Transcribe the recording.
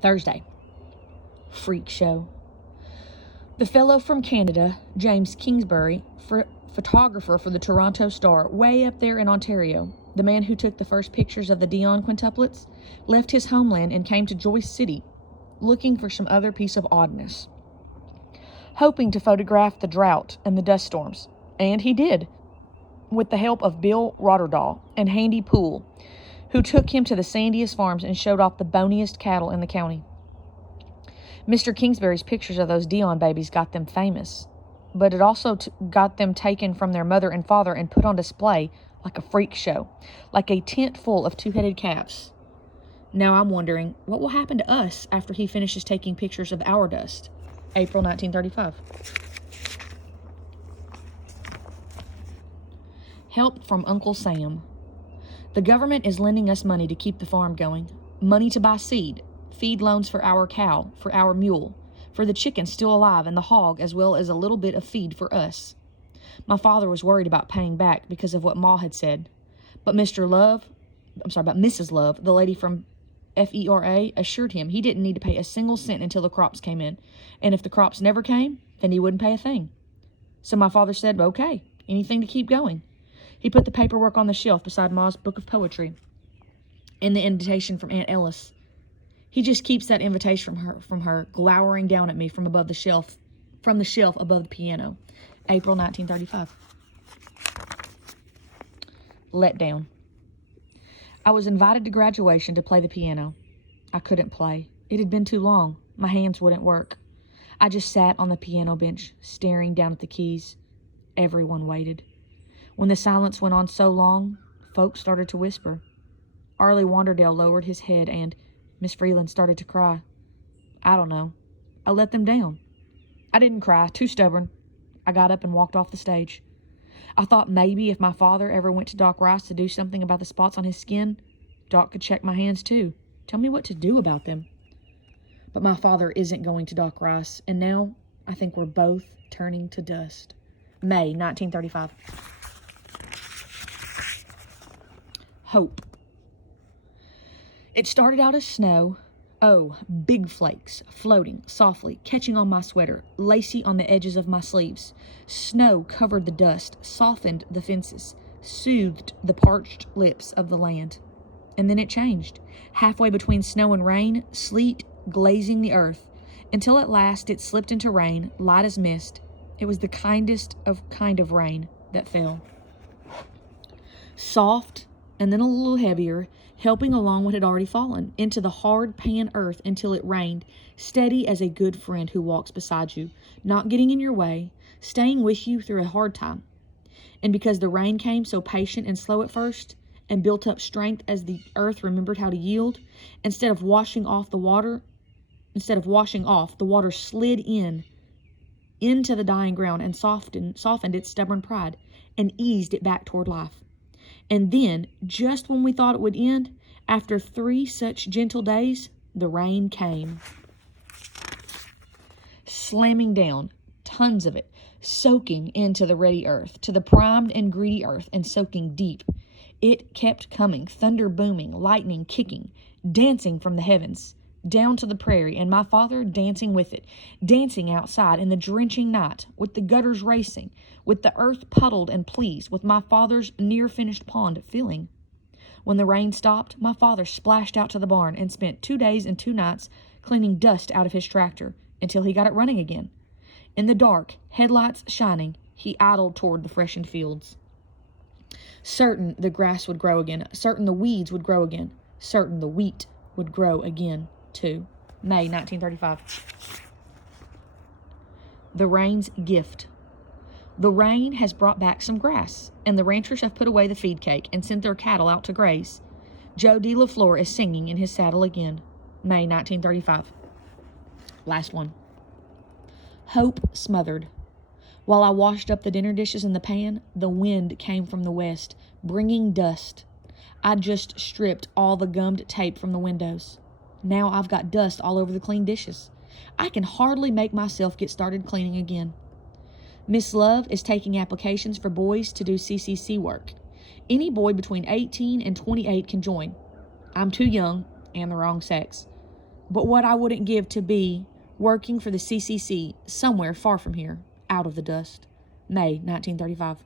Thursday. Freak show. The fellow from Canada, James Kingsbury, photographer for the Toronto Star, way up there in Ontario, the man who took the first pictures of the Dion quintuplets, left his homeland and came to Joyce City, looking for some other piece of oddness, hoping to photograph the drought and the dust storms. And he did, with the help of Bill Rotterdahl and Handy Poole, who took him to the sandiest farms and showed off the boniest cattle in the county. Mr. Kingsbury's pictures of those Dion babies got them famous, but it also got them taken from their mother and father and put on display like a freak show, like a tent full of two-headed calves. Now I'm wondering, what will happen to us after he finishes taking pictures of our dust? April 1935. Help from Uncle Sam. The government is lending us money to keep the farm going, money to buy seed, feed loans for our cow, for our mule, for the chicken still alive and the hog, as well as a little bit of feed for us. My father was worried about paying back because of what Ma had said, but Mrs. Love, the lady from FERA, assured him he didn't need to pay a single cent until the crops came in, and if the crops never came, then he wouldn't pay a thing. So my father said, okay, anything to keep going. He put the paperwork on the shelf beside Ma's book of poetry and the invitation from Aunt Ellis. He just keeps that invitation from her glowering down at me from the shelf above the piano. April 1935. Let down. I was invited to graduation to play the piano. I couldn't play. It had been too long. My hands wouldn't work. I just sat on the piano bench, staring down at the keys. Everyone waited. When the silence went on so long, folks started to whisper. Arlie Wanderdale lowered his head and Miss Freeland started to cry. I don't know. I let them down. I didn't cry, too stubborn. I got up and walked off the stage. I thought maybe if my father ever went to Doc Rice to do something about the spots on his skin, Doc could check my hands too. Tell me what to do about them. But my father isn't going to Doc Rice, and now I think we're both turning to dust. May 1935. Hope. It started out as snow. Oh, big flakes, floating softly, catching on my sweater, lacy on the edges of my sleeves. Snow covered the dust, softened the fences, soothed the parched lips of the land. And then it changed. Halfway between snow and rain, sleet glazing the earth, until at last it slipped into rain, light as mist. It was the kind of rain that fell. Soft, and then a little heavier, helping along what had already fallen into the hard pan earth until it rained, steady as a good friend who walks beside you, not getting in your way, staying with you through a hard time. And because the rain came so patient and slow at first, and built up strength as the earth remembered how to yield, instead of washing off, the water slid into the dying ground and softened its stubborn pride and eased it back toward life. And then, just when we thought it would end, after 3 such gentle days, the rain came. Slamming down, tons of it, soaking into the ready earth, to the primed and greedy earth, and soaking deep. It kept coming, thunder booming, lightning kicking, dancing from the heavens, down to the prairie, and my father dancing with it, dancing outside in the drenching night, with the gutters racing, with the earth puddled and pleased, with my father's near-finished pond filling. When the rain stopped, my father splashed out to the barn and spent 2 days and 2 nights cleaning dust out of his tractor until he got it running again. In the dark, headlights shining, he idled toward the freshened fields. Certain the grass would grow again, certain the weeds would grow again, certain the wheat would grow again, too. May 1935. The rain's gift. The rain has brought back some grass, and the ranchers have put away the feed cake and sent their cattle out to graze. Joe D. LaFleur is singing in his saddle again. May 1935. Last one. Hope smothered. While I washed up the dinner dishes in the pan, the wind came from the west, bringing dust. I just stripped all the gummed tape from the windows. Now I've got dust all over the clean dishes. I can hardly make myself get started cleaning again. Miss Love is taking applications for boys to do CCC work. Any boy between 18 and 28 can join. I'm too young and the wrong sex. but what I wouldn't give to be working for the CCC somewhere far from here, out of the dust. May 1935.